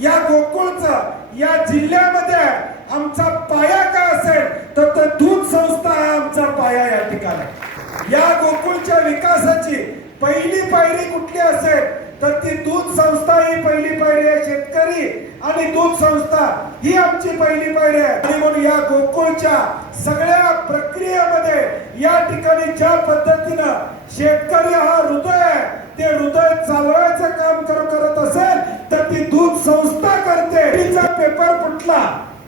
या गोकुळचा या जिल्ह्यामध्ये आमचा पाया काय असेल तर तो दूध संस्था हा आमचा पाया या ठिकाणी। या गोकुळच्या विकासाची पहिली पायरी कुठली असेल तर ती दूध संस्था ही पहिली पायरी आहे। शेतकरी आणि दूध संस्था ही आमची पहिली पायरी आहे। आणि म्हणून या गोकुळच्या सगळ्या प्रक्रियेमध्ये या ठिकाणी ज्या पद्धतीनं शेतकरी हा हृदय आहे ते हृदय चालवायचं काम करत असेल तर ती दूध संस्था करते। टीचा पेपर फुटला,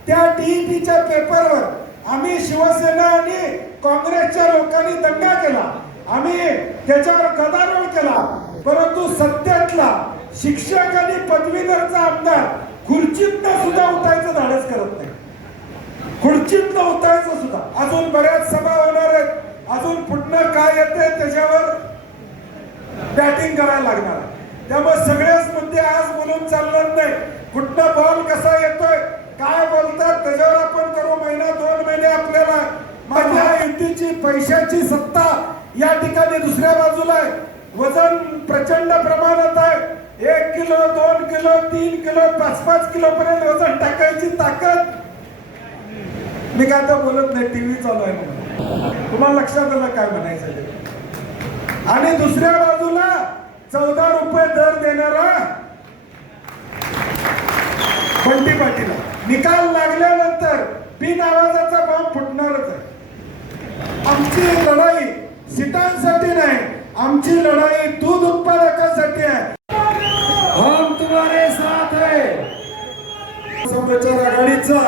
त्या टीईटीच्या पेपरवर आम्ही शिवसेना आणि काँग्रेसच्या लोकांनी दंगा केला, आम्ही त्याच्यावर गदारोळ केला, परंतु सत्यातला शिक्षक आणि पदवीधरचा आमदार खुर्चीतनं सुद्धा उठायचं धाडस करत नाही। खुर्चीतनं उठायचं सुद्धा। अजून बऱ्याच सभा होणार आहेत, अजून पुढनं काय येते त्याच्यावर बॅटिंग करायला लागणार आहे। त्यामुळे सगळेच मुद्दे आज बोलून चालणार नाही। कुठनं बॉल कसा येतोय काय बोलतात त्याच्यावर आपण करू, महिना 2 महिने आपल्याला। माझ्या युतीची पैशाची सत्ता या ठिकाणी दुसऱ्या बाजूला आहे। वजन प्रचंड प्रमाणात आहे। 1 किलो 2 किलो 3 किलो 5-5 किलो पर्यंत वजन टाकायची ताकद। मी काय तर बोलत नाही, टीव्ही चालू आहे म्हणून तुम्हाला लक्षात आलं काय म्हणायचं ते। आणि दुसऱ्या बाजूला 14 रुपये दर देणारा बंटी पाटील। निकाल लागल्यानंतर बिन आवाजाचा बॉम्ब फुटणारच आहे। आमची लढाई सीटांसाठी नाही, आमची लढाई दूध उत्पादकांसाठी आहे। हम तुम्हारे साथ है। संप्रचार आघाडीचा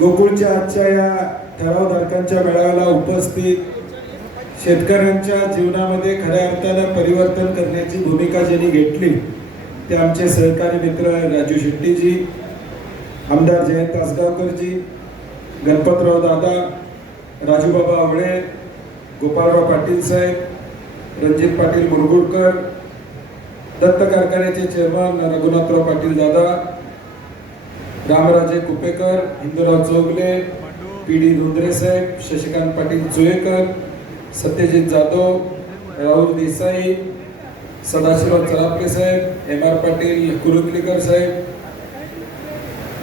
गोकुळच्या आजच्या या ठरावधारकांच्या मेळाव्याला उपस्थित शेतकऱ्यांच्या जीवनामध्ये खऱ्या अर्थानं परिवर्तन करण्याची भूमिका ज्यांनी घेतली ते आमचे सहकारी मित्र राजू शेट्टीजी, आमदार जयंत आसगावकरजी, गणपतराव दादा, राजूबाबा आवळे, गोपाळराव पाटील साहेब, रणजित पाटील मुरगुडकर, दत्त कारखान्याचे चेअरमन रघुनाथराव पाटील दादा, रामराजे कुपेकर, हिंदूराव चौगले, पीडी धोंद्रे साहेब, शशिकांत पाटील चोयेकर, सत्यजित जाधव, राहुल देसाई, सदाशिवराव चरापले साहेब, एम.आर. पाटील कुरुकलीकर साहेब,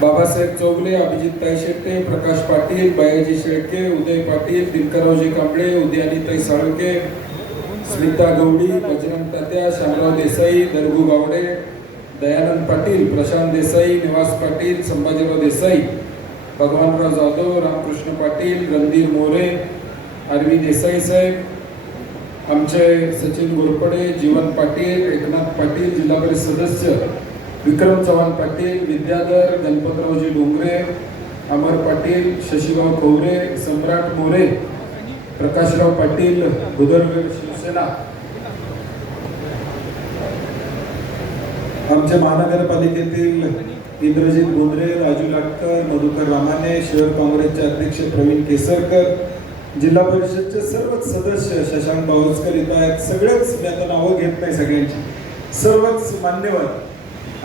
बाबासाहेब चौगले, अभिजित शेट्टे, प्रकाश पाटील, बायाजी शेळके, उदय पाटील, दिनकररावजी कांबळे, उदयानीताई साळुके, स्मिता गवडी, बजरंग तात्या, श्यामराव देसाई, दरगू गावडे, दयानंद पाटील, प्रशांत देसाई, निवास पाटील, संभाजीराव देसाई, भगवानराव जाधव, रामकृष्ण पाटील, रणधीर मोरे, आरवी देसाई साहेब, आमचे सचिन गोरपडे, जीवन पाटील, एकनाथ पाटील, जिल्हा परिषद सदस्य विक्रम चव्हाण पाटील, विद्याधर, गणपतरावजी डोंगरे, अमर पाटील, शशिभाऊ खवरे, सम्राट मोरे, प्रकाशराव पाटील, बुधरवेळ शिवसेना, आमचे महानगरपालिकेतील इंद्रजित गोंधळे, राजू लाटकर, मधुकर रामाने, शहर काँग्रेसचे अध्यक्ष प्रवीण केसरकर, जिल्हा परिषदचे सर्वच सदस्य शशांक बावस्कर इथं आहेत। सगळेच मी आता नावं घेत नाही सगळ्यांची, सर्वच मान्यवर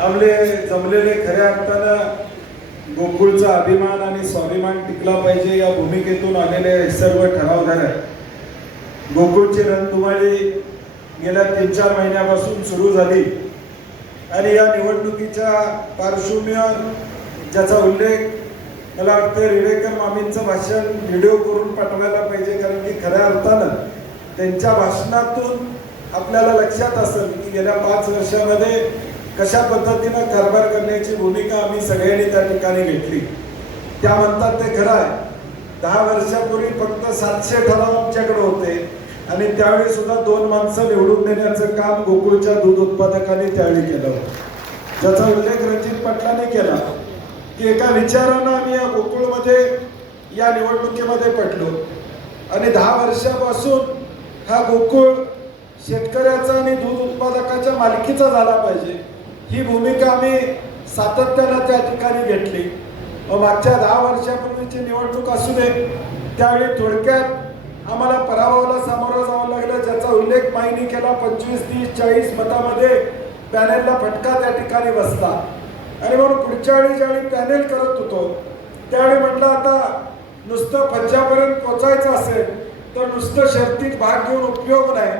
आपले जमलेले खऱ्या अर्थानं गोकुळचा अभिमान आणि स्वाभिमान टिकला पाहिजे या भूमिकेतून आलेले सर्व ठरावधारक। गोकुळची रणधुमाळी गेल्या 3-4 महिन्यापासून सुरू झाली आणि या निवडणुकीच्या पार्श्वभूमीवर ज्याचा उल्लेख मला वाटतं रेडेकर मामींचं भाषण व्हिडिओ करून पाठवायला पाहिजे, कारण की खऱ्या अर्थानं त्यांच्या भाषणातून आपल्याला लक्षात असेल की गेल्या 5 वर्षामध्ये कशा पद्धतीनं कारभार करण्याची भूमिका आम्ही सगळ्यांनी त्या ठिकाणी घेतली। त्या म्हणतात ते खरं आहे, 10 वर्षापूर्वी फक्त 700 ठराव आमच्याकडे होते आणि त्यावेळी सुद्धा 2 माणसं निवडून देण्याचं काम गोकुळच्या दूध उत्पादकांनी त्यावेळी केलं होतं, ज्याचा उल्लेख रणजित पाटलांनी केला की एका विचारानं आम्ही या गोकुळमध्ये या निवडणुकीमध्ये पडलो आणि 10 वर्षापासून हा गोकुळ शेतकऱ्याचा आणि दूध उत्पादकाच्या मालकीचा झाला पाहिजे ही भूमिका आम्ही सातत्यानं त्या ठिकाणी घेतली। मागच्या 10 वर्षापूर्वीची निवडणूक असू दे त्यावेळी थोडक्यात आम्हाला पराभवाला सामोरं जावं लागलं, ज्याचा उल्लेख माईनी केला। 25-30-40 मतामध्ये पॅनेलला फटका त्या ठिकाणी बसला आणि म्हणून पुढच्या वेळी ज्यावेळी पॅनेल करत होतो त्यावेळी म्हटलं आता नुसतं पंजापर्यंत पोचायचं असेल तर नुसतं शर्तीत भाग घेऊन उपयोग नाही,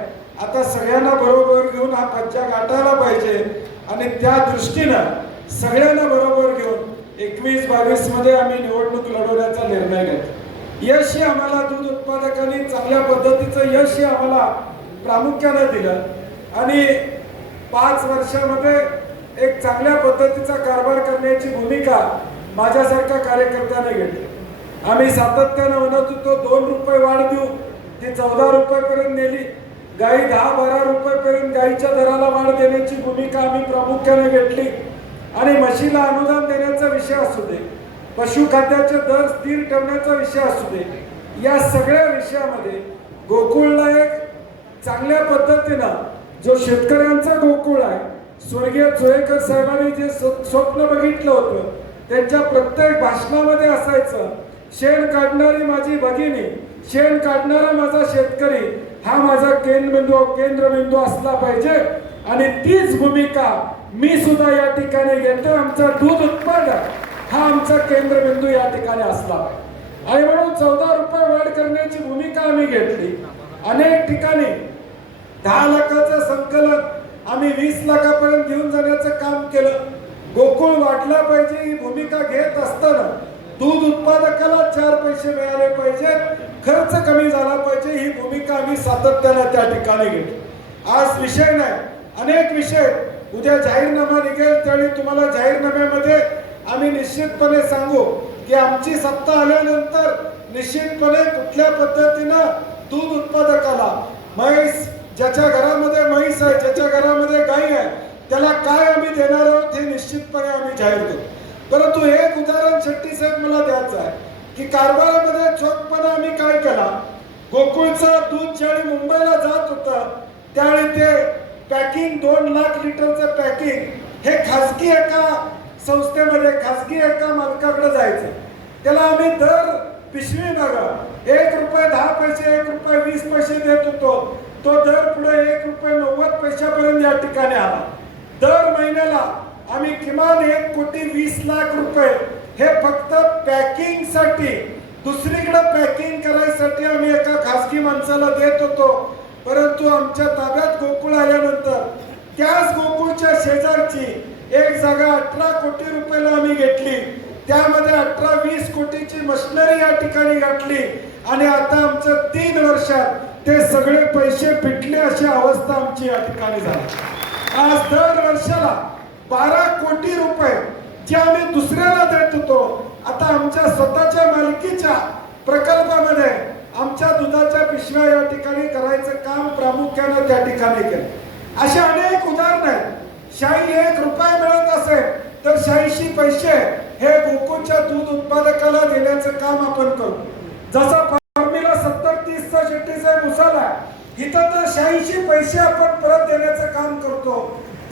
आता सगळ्यांना बरोबर घेऊन हा पज्जा गाठायला पाहिजे आणि त्या दृष्टीनं सगळ्यांना बरोबर घेऊन 21-22 मध्ये आम्ही निवडणूक लढवण्याचा निर्णय घेतला। यश आम्हाला दूध उत्पादकांनी चांगल्या पद्धतीचं यश आम्हाला प्रामुख्याने दिलं आणि 5 वर्षामध्ये एक चांगल्या पद्धतीचा कारभार करण्याची भूमिका माझ्यासारख्या कार्यकर्त्याने घेतली। आम्ही सातत्याने म्हणत होतो 2 रुपये वाढ देऊ, ती 14 रुपयेपर्यंत नेली। गाई 10-12 रुपयेपर्यंत गाईच्या दराला वाढ देण्याची भूमिका आम्ही प्रामुख्याने घेतली आणि म्हशीला अनुदान देण्याचा विषय असू दे, पशुखाद्याचे दर स्थिर ठेवण्याचा विषय असू दे, या सगळ्या विषयामध्ये गोकुळला एक चांगल्या पद्धतीनं जो शेतकऱ्यांचा गोकुळ आहे, स्वर्गीय चोयेकर साहेबांनी जे स्वप्न बघितलं होतं त्यांच्या प्रत्येक भाषणामध्ये असायचं, शेण काढणारी माझी भगिनी, शेण काढणारा माझा शेतकरी हा माझा केंद्रबिंदू असला पाहिजे आणि तीच भूमिका मी सुद्धा या ठिकाणी घेतो। आमचा दूध उत्पादक हा आमचा केंद्रबिंदू या ठिकाणी असला पाहिजे आणि म्हणून 14 रुपये वाढ करण्याची भूमिका आम्ही घेतली। अनेक ठिकाणी 10 लाखाचं संकलन आम्ही 20 लाखापर्यंत घेऊन जाण्याचं काम केलं। गोकुळ वाढला पाहिजे ही भूमिका घेत असताना दूध उत्पादकाला 4 पैसे मिळाले पाहिजेत, खर्च कमी झाला पाहिजे ही भूमिका आम्ही सातत्याने त्या ठिकाणी घेतो। आज विषय नाही, अनेक विषय, उद्या जाहीरनामा निघेल त्यावेळी तुम्हाला जाहीरनाम्यामध्ये आम्ही निश्चितपणे सांगू की आमची सत्ता आल्यानंतर निश्चितपणे कुठल्या पद्धतीनं दूध उत्पादकाला म्हैस, ज्याच्या घरामध्ये म्हैस आहे, ज्याच्या घरामध्ये गाई आहे, त्याला काय आम्ही देणार आहोत हे निश्चितपणे आम्ही जाहीर करू। परंतु एक उदाहरण शेट्टी साहेब मला द्यायचं आहे की कारभारामध्ये चोखपणा आम्ही काय केला। गोकुळचं दूध ज्यावेळी मुंबईला जात होतं त्यावेळी ते पॅकिंग 2 लाख लिटरचं पॅकिंग हे खासगी एका संस्थेमध्ये खासगी एका मालकाकडे जायचं। त्याला आम्ही दर पिशवी मागा 1 रुपये 10 पैसे 1 रुपये 20 पैसे देत होतो, तो दर पुढे 1 रुपये 90 पैशापर्यंत या ठिकाणी आला। दर महिन्याला आम्ही किमान 1,20,00,000 रुपये हे फक्त पॅकिंग साठी, दुसरीकडे पॅकिंग करायसाठी आम्ही एका खासगी माणसाला देत होतो। परंतु आमच्या ताब्यात गोकुळ आल्यानंतर त्याच गोकुळच्या शेजारची एक जागा 18 कोटी रुपयाला आम्ही घेतली, त्यामध्ये 18-20 कोटीची मशिनरी या ठिकाणी घातली आणि आता आमच्या 3 वर्षात ते सगळे पैसे फिटले अशी अवस्था आमची या ठिकाणी झाली। आज दर वर्षाला 12 कोटी रुपये जे आम्ही दुसऱ्याला देत होतो, आता आमच्या स्वतःच्या मालकीच्या प्रकल्पामध्ये आमच्या दुधाच्या पिशव्या या ठिकाणी करायचं काम प्रामुख्याने त्या ठिकाणी केलं। अशा अनेक उदाहरण आहेत। 1 रुपया मिळत असेल तर 86 पैसे हे गोकुळच्या दूध उत्पादकाला देण्याचं काम आपण करू। जसा फॉर्म्युला 70-30 चा शेट्टी साहेब उसाला इथं तर 86 पैसे आपण परत देण्याचं काम करतो।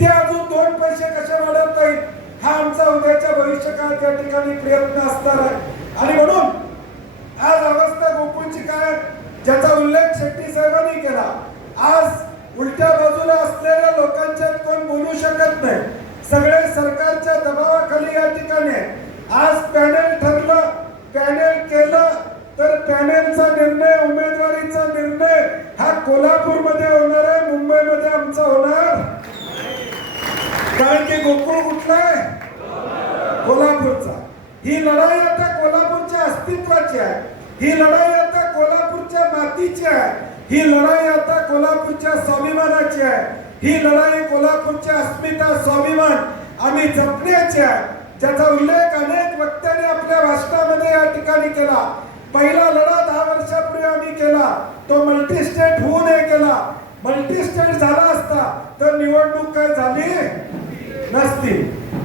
ते अजून 2 पैसे कसे वाढवता येईल हा आमचा उद्याच्या भविष्यकाळात त्या ठिकाणी प्रयत्न असणार आहे आणि म्हणून आज अवस्था गोकुळची काय ज्याचा उल्लेख शेट्टी साहेबांनी केला, आज उलट्या बाजूला असलेल्या लोकांच्यात कोण बोलू शकत नाही, सगळे सरकारच्या दबावाखाली या ठिकाणी। आज पॅनेल ठरलं, पॅनेल केलं तर पॅनेलचा निर्णय, उमेदवारीचा निर्णय हा कोल्हापूरमध्ये होणार आहे, मुंबईमध्ये आमचा होणार, कारण की गोकुळ कुठला आहे, कोल्हापूरचा। ही लढाई आता कोल्हापूरच्या अस्तित्वाची आहे, ही लढाई आता कोल्हापूरच्या मातीची आहे, ही लढाई आता कोल्हापूरच्या स्वाभिमानाची आहे, ही लढाई कोल्हापूरच्या अस्मिता स्वाभिमान आम्ही जपण्याची आहे, ज्याचा उल्लेख अनेक वक्त्यांनी आपल्या भाषणामध्ये या ठिकाणी केला। पहिला लढा 10 वर्षापूर्वी आम्ही केला, तो मल्टी स्टेट होऊ नये केला। मल्टी स्टेट झाला असता तर निवडणूक काय झाली नसती,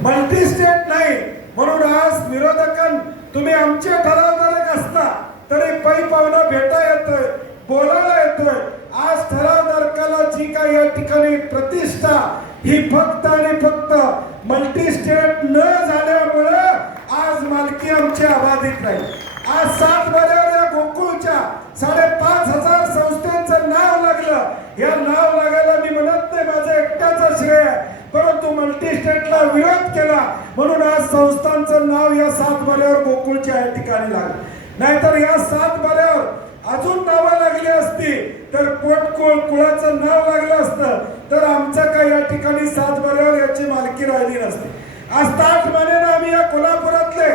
मल्टी स्टेट नाही। म्हणून आज विरोधकां तुम्ही आमचे ठरावधारक असता तरी पै पावलं भेटा येतोय, बोलायला येतोय। आज ठरावधारकाला जी काही या ठिकाणी प्रतिष्ठा ही फक्त आणि फक्त मल्टी स्टेट न झाल्यामुळे आज मालकी आमची अबाधित नाही। आज 7 या गोकुळच्या 5,500 संस्थांचं नाव लागलं, या नाव लागायला मी म्हणत नाही माझं एकट्याचं श्रेय आहे, परंतु मल्टी स्टेटला विरोध केला म्हणून आज संस्थांचं नाव या 7 गोकुळच्या या ठिकाणी लागलं। नाहीतर या 7 अजून नावं लागली असती तर कुळाचं नाव लागलं असतं तर आमचं काय या ठिकाणी सातबाऱ्यावर याची मालकी राहिली नसती. आज ताठमानेनं आम्ही या कोल्हापुरातले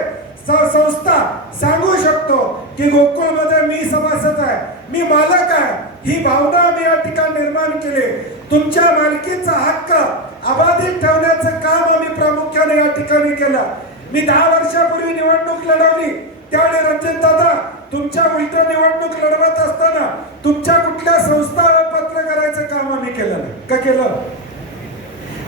संस्था सांगू शकतो की गोकुळमध्ये मी सभासद आहे, मी मालक आहे. ही भावना आम्ही या ठिकाणी निर्माण केली. तुमच्या मालकीचा हक्क अबाधित ठेवण्याचं काम आम्ही प्रामुख्याने या ठिकाणी केलं. मी 10 वर्षापूर्वी निवडणूक लढवली त्यावेळी रणजित दादा तुमच्या उलट निवडणूक लढवत असताना तुमच्या कुठल्या संस्था पत्र करायचं काम आम्ही केलं नाही का? केलं.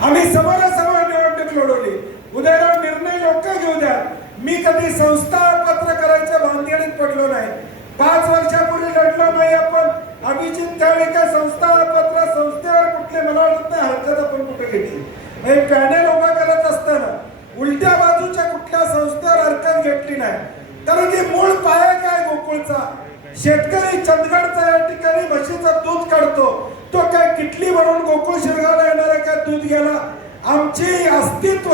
आम्ही समोरासमोर निवडणूक लढवली. उद्याला निर्णय लोक घेऊ द्या. मी कधी संस्था पत्र करायच्या भानगडीत पडलो नाही. 5 वर्षापूर्वी लढलो नाही आपण. अभिजित त्यावेळी काय संस्था पत्र संस्थेवर कुठले मला वाटत नाही हरकत आपण कुठे घेतली. पॅनेल उभा करत असताना उलट्या बाजूच्या कुठल्या संस्थेवर हरकत घेतली नाही. कारण की मूळ पाया काय गोकुळचा? शेतकरी चंदगडचा या ठिकाणी म्हशीचं दूध काढतो. तो काय किटली भरून गोकुळ शिरगावला येणार आहे काय दूध घ्यायला? आमची अस्तित्व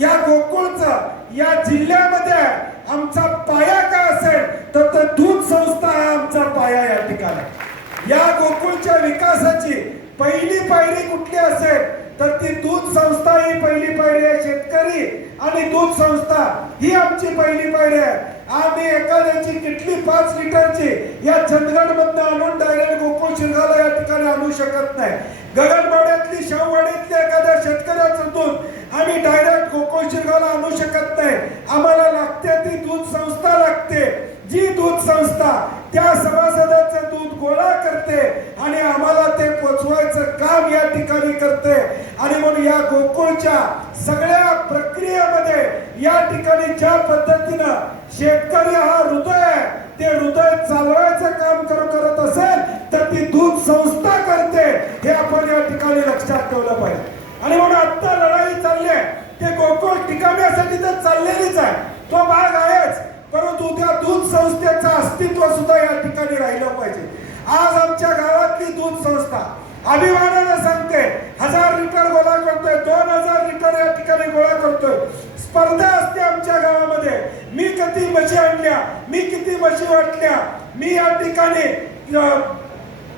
या गोकुळचं या जिल्ह्यामध्ये आमचा पाया काय असेल तर दूध संस्था हा आमचा पाया या ठिकाणी. या गोकुळच्या विकासाची पहिली पायरी कुठली असेल तर ती दूध संस्था ही पहिली पायरी आहे. शेतकरी आणि दूध संस्था ही आमची पहिली पायरी आहे. आम्ही एखाद्याची किटली 5 लिटरची या चंदगड मधनं आणून डायरेक्ट गोकुळ शिरगावला या ठिकाणी आणू शकत नाही. गगनबावड्यातली शाहूवाडीतल्या एखाद्या शेतकऱ्याचं दूध आम्ही डायरेक्ट गोकुळ शिरगावला आणू शकत नाही. आम्हाला लागते ती दूध संस्था लागते. जी दूध संस्था त्या सभासदाचं दूध गोळा करते आणि आम्हाला ते पोचवायचं काम या ठिकाणी करते. आणि म्हणून या गोकुळच्या सगळ्या प्रक्रियेमध्ये या ठिकाणी ज्या पद्धतीनं शेतकरी हा हृदय आहे ते हृदय चालवायचं काम करत असेल तर ती दूध संस्था करते हे आपण या ठिकाणी लक्षात ठेवलं पाहिजे. आणि म्हणून आता लढाई चालली आहे ते गोकुळ टिकवण्यासाठी तर चाललेलीच आहे, तो भाग आहेच. परंतु उद्या दूध संस्थेचं अस्तित्व सुद्धा या ठिकाणी राहिलं पाहिजे. आज आमच्या गावातली दूध संस्था अभिमानाने सांगते 1000 लिटर गोळा करतोय, 2000 लिटर या ठिकाणी गोळा करतोय. स्पर्धा असते आमच्या गावामध्ये. मी किती म्हशी आणल्या, मी किती म्हशी वाटल्या, मी या ठिकाणी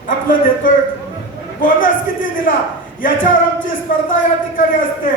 आपलं देतोय बोनस किती दिला याच्यावर आमची स्पर्धा या ठिकाणी असते.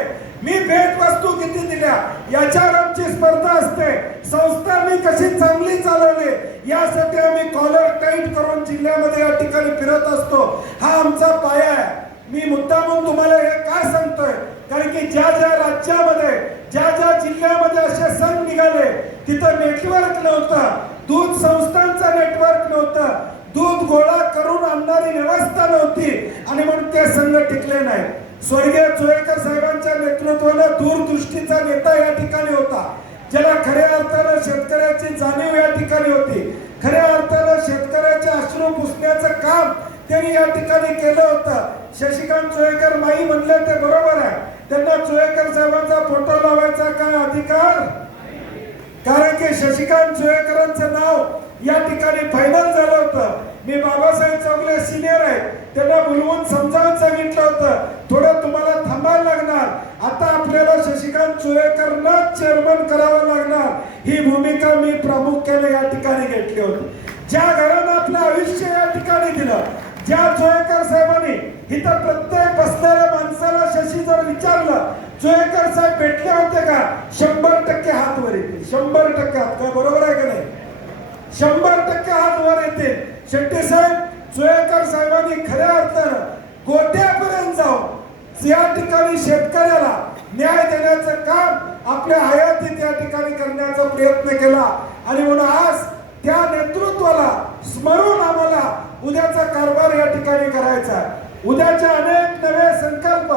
मी भेट वस्तू किती दिल्या याच्यावर आमची स्पर्धा असते. संस्था मी कशी चांगली चालवली यासाठी आम्ही कॉलर टाईट करून जिल्ह्यामध्ये या ठिकाणी फिरत असतो. हा आमचा पाया आहे. मी मुद्दामून तुम्हाला हे काय सांगतोय कारण की ज्या ज्या राज्यामध्ये ज्या ज्या जिल्ह्यामध्ये असे सण निघाले तिथं नेटवर्क नव्हतं, दूध संस्थांचं नेटवर्क नव्हतं, दूध गोळा करून आणणारी व्यवस्था नव्हती आणि म्हणून ते संघ टिकले नाही. स्वर्गीय चोळेकर साहेबांच्या नेतृत्वानं दूरदृष्टीचा नेता या ठिकाणी होता, ज्याला खऱ्या अर्थानं शेतकऱ्याची जाणीव या ठिकाणी होती. खऱ्या अर्थानं शेतकऱ्याचे अश्रू पुसण्याचं काम त्यांनी या ठिकाणी केलं होतं. शशिकांत चोळेकर माई म्हणले ते बरोबर आहे. त्यांना चोळेकर साहेबांचा फोटो लावायचा काय अधिकार? कारण की शशिकांत चोळेकरांचं नाव या ठिकाणी फायनल झालं होतं. मी बाबासाहेब चौगले सिनियर आहे, त्यांना बोलवून समजावून सांगितलं होतं थोडं तुम्हाला थांबायला लागणार, आता आपल्याला शशिकांत चोळेकरनाच चेअरमन करावं लागणार. ही भूमिका मी प्रामुख्याने या ठिकाणी घेतली होती. ज्या घरानं आपलं आयुष्य या ठिकाणी दिलं, ज्या चोळेकर साहेबांनी इथं प्रत्येक बसणाऱ्या माणसाला शशी जर विचारलं चोळेकर साहेब भेटले होते का 100% हात वर येतील. 100% हात काय बरोबर आहे का नाही? 100% हात वर येते. शेट्टी साहेब चोळेकर साहेबांनी खऱ्या अर्थानं गोट्यापर्यंत जाऊन या ठिकाणी शेतकऱ्याला न्याय देण्याचं काम आपल्या हयातीत या ठिकाणी करण्याचा प्रयत्न केला. आणि म्हणून आज त्या नेतृत्वाला स्मरून आम्हाला उद्याचा कारभार या ठिकाणी करायचा आहे. उद्याच्या अनेक नवे संकल्प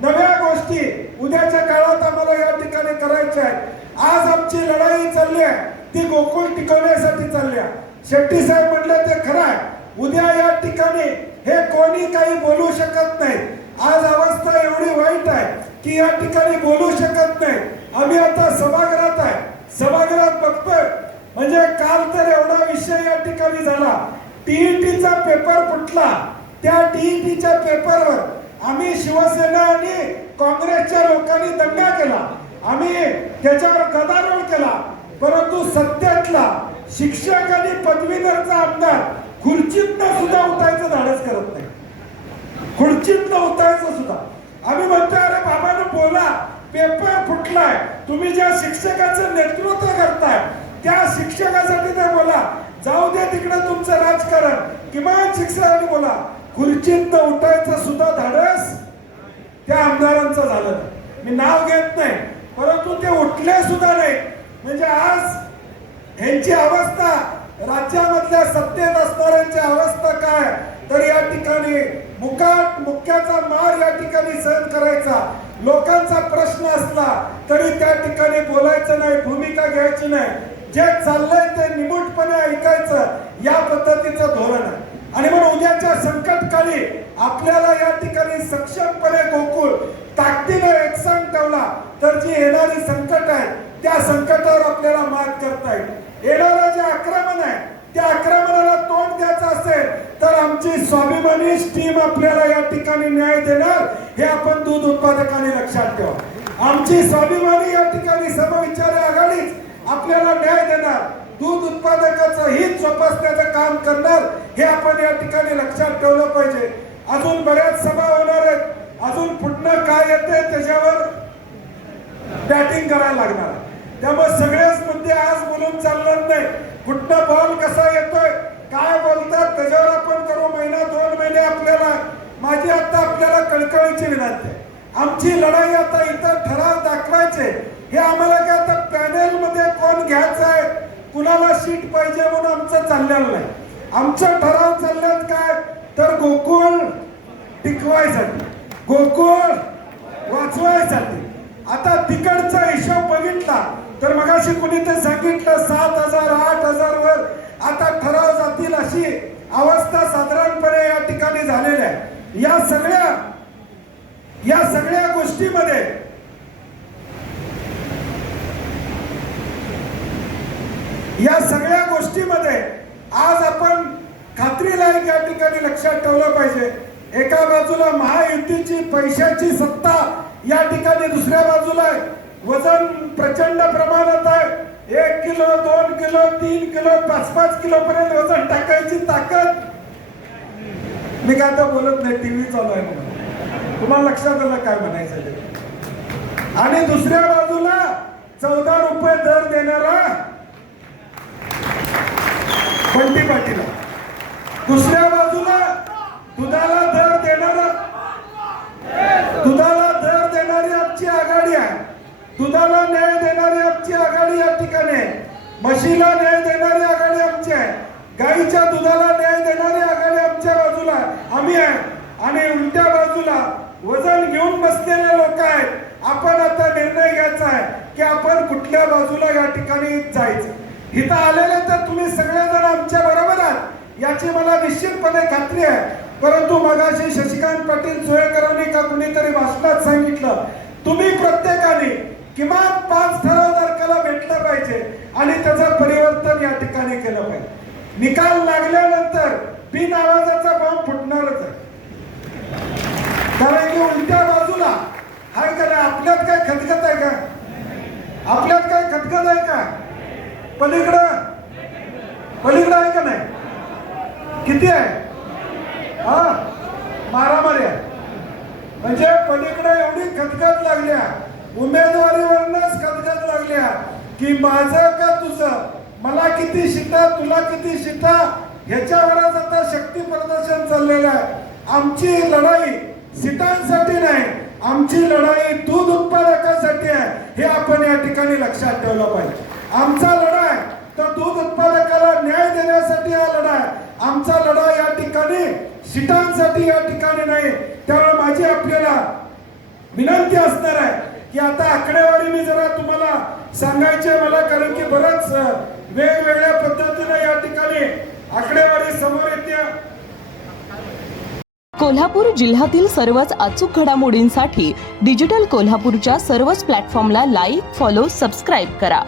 नव्या गोष्टी उद्याच्या काळात आम्हाला या ठिकाणी करायच्या आहेत. आज आमची लढाई चालली आहे ती गोकुळ टिकवण्यासाठी चालली आहे. शेट्टी साहेब म्हटले ते खरं आहे. उद्या या ठिकाणी हे कोणी काही बोलू शकत नाही. आज अवस्था एवढी वाईट आहे की या ठिकाणी बोलू शकत नाही. आम्ही आता सभागृहात आहे, सभागृहात बघतोय म्हणजे काल तर एवढा विषय या ठिकाणी झाला. टीईटीचा पेपर फुटला. त्या टीईटीच्या पेपरवर आम्ही शिवसेना आणि काँग्रेसच्या लोकांनी दंगा केला, आम्ही त्याच्यावर गदारोळ केला. परंतु सत्यातला शिक्षक आणि पदवीधरचा आमदार खुर्चीतनं सुद्धा उठायचं धाडस करत नाही. खुर्चीतनं उठायचं सुद्धा आम्ही म्हणतोय, अरे बाबांनो बोला, पेपर फुटलाय, तुम्ही ज्या शिक्षकाचं नेतृत्व करताय त्या शिक्षकासाठी ते बोला. जाऊ दे तिकडे तुमचं राजकारण, किमान शिक्षकांनी बोला. खुर्चीतनं उठायचं सुद्धा धाडस त्या आमदारांचं झालं. मी नाव घेत नाही, परंतु ते उठले सुद्धा नाही. म्हणजे आज यांची अवस्था, राज्यामधल्या सत्तेत असणाऱ्यांची अवस्था काय, तर या ठिकाणी मुक्याचा मार या ठिकाणी सहन करायचा. लोकांचा प्रश्न असला तरी त्या ठिकाणी बोलायचं नाही, भूमिका घ्यायची नाही. जे चाललंय ते निमूटपणे ऐकायचं, या पद्धतीचं धोरण आहे. आणि म्हणून उद्याच्या संकट काळी आपल्याला या ठिकाणी सक्षमपणे गोकुळ ताकदीने एकसंघ ठेवला तर जी येणारी संकट आहे त्या संकटावर आपल्याला मात करता येईल. येणारं जे आक्रमण आहे त्या आक्रमणाला तोंड द्यायचं असेल तर आमची स्वाभिमानी टीम आपल्याला या ठिकाणी न्याय देणार, हे आपण दूध उत्पादकांनी लक्षात ठेवा. आमची स्वाभिमानी या ठिकाणी समविचारी आघाडीच आपल्याला न्याय देणार, दूध उत्पादकाचं हित जोपासण्याचं काम करणार, हे आपण या ठिकाणी लक्षात ठेवलं पाहिजे. अजून बऱ्याच सभा होणार आहेत, अजून पुढनं काय येते त्याच्यावर बॅटिंग करायला लागणार. त्यामुळे सगळेच मुद्दे आज बोलून चालणार नाही. कुठनं बॉल कसा येतोय, काय बोलतात त्याच्यावर आपण करू. महिना 2 महिने आपल्याला, माझी आता आपल्याला कळकळीची विनंती आहे. आमची लढाई आता इथं ठराव दाखवायचे, हे आम्हाला काय आता पॅनेल मध्ये कोण घ्यायचं आहे, कुणाला सीट पाहिजे म्हणून आमचं चाललेलं नाही. आमचं ठराव चालल्यात काय, तर गोकुळ टिकवायसाठी, गोकुळ वाचवायसाठी. आता तिकडचा हिशोब बघितला तर मगाशी कुणी ते सांगितलं 7,000 8,000 वर आता ठराव जातील अशी अवस्था साधारणपणे या ठिकाणी झालेली आहे. या सगळ्या गोष्टीमध्ये आज आपण खात्रीलायक या ठिकाणी लक्षात ठेवलं पाहिजे. एका बाजूला महायुतीची पैशाची सत्ता या ठिकाणी, दुसऱ्या बाजूला वजन प्रचंड प्रमाणात आहे. 1 किलो 2 किलो 3 किलो 5-5 किलो पर्यंत वजन टाकायची ताकद. मी काय आता बोलत नाही, टीव्ही चालू आहे म्हणून तुम्हाला लक्षात आलं काय म्हणायचं ते. आणि दुसऱ्या बाजूला 14 रुपये दर देणारा बंटी पाटील, दुसऱ्या बाजूला दुधाला दर देणारी आमची आघाडी आहे. दुधाला न्याय देणारी आमची आघाडी या ठिकाणी, म्हशीला न्याय देणारी आघाडी आमची आहे, गाईच्या दुधाला न्याय देणारी आघाडी आमच्या बाजूला आम्ही आहे. आणि उलट्या बाजूला वजन घेऊन बसलेले लोक आहेत. आपण आता निर्णय घ्यायचा आहे की आपण कुठल्या बाजूला या ठिकाणी जायचं. इथं आलेले तर तुम्ही सगळेजण आमच्या बरोबर आहात याची मला निश्चितपणे खात्री आहे. परंतु मगाशी शशिकांत पाटील सोयकरांनी का कुणीतरी भाषणात सांगितलं, तुम्ही प्रत्येकाने किमान 5 ठराव तारखेला भेटलं पाहिजे आणि त्याचं परिवर्तन या ठिकाणी केलं पाहिजे. निकाल लागल्यानंतर बिन आवाजाचा बॉम्ब फुटणारच आहे. कारण की उलट्या बाजूला हाय का नाही, आपल्यात काय खतखत आहे का, आपल्यात काय खतखत आहे का, पलीकडं आहे का नाही, किती आहे, हा मारामारी आहे. म्हणजे पलीकडे एवढी खतखत लागल्या, उमेदवारीवरनच खतखत लागल्या की माझं का तुझं, मला किती शिटा तुला किती शिटा, ह्याच्यावरच आता शक्ती प्रदर्शन चाललेलं आहे. आमची लढाई सीटांसाठी नाही, आमची लढाई दूध उत्पादकासाठी आहे, हे आपण या ठिकाणी लक्षात ठेवलं पाहिजे. आमचा लढा आहे तर दूध उत्पादकाला न्याय देण्यासाठी हा लढा आहे. आमचा लढा या ठिकाणी सीटांसाठी या ठिकाणी नाही. त्यामुळे माझी आपल्याला विनंती असणार आहे की आता आकडेवारी मी जरा तुम्हाला सांगायचे मला, कारण की बरंच वेगवेगळ्या पद्धतीने या ठिकाणी आकडेवारी समोर येते. कोल्हापूर जिल्ह्यातील सर्वच अचूक घडामोडींसाठी डिजिटल कोल्हापूरच्या सर्वच प्लॅटफॉर्मला लाईक, फॉलो, सबस्क्राईब करा.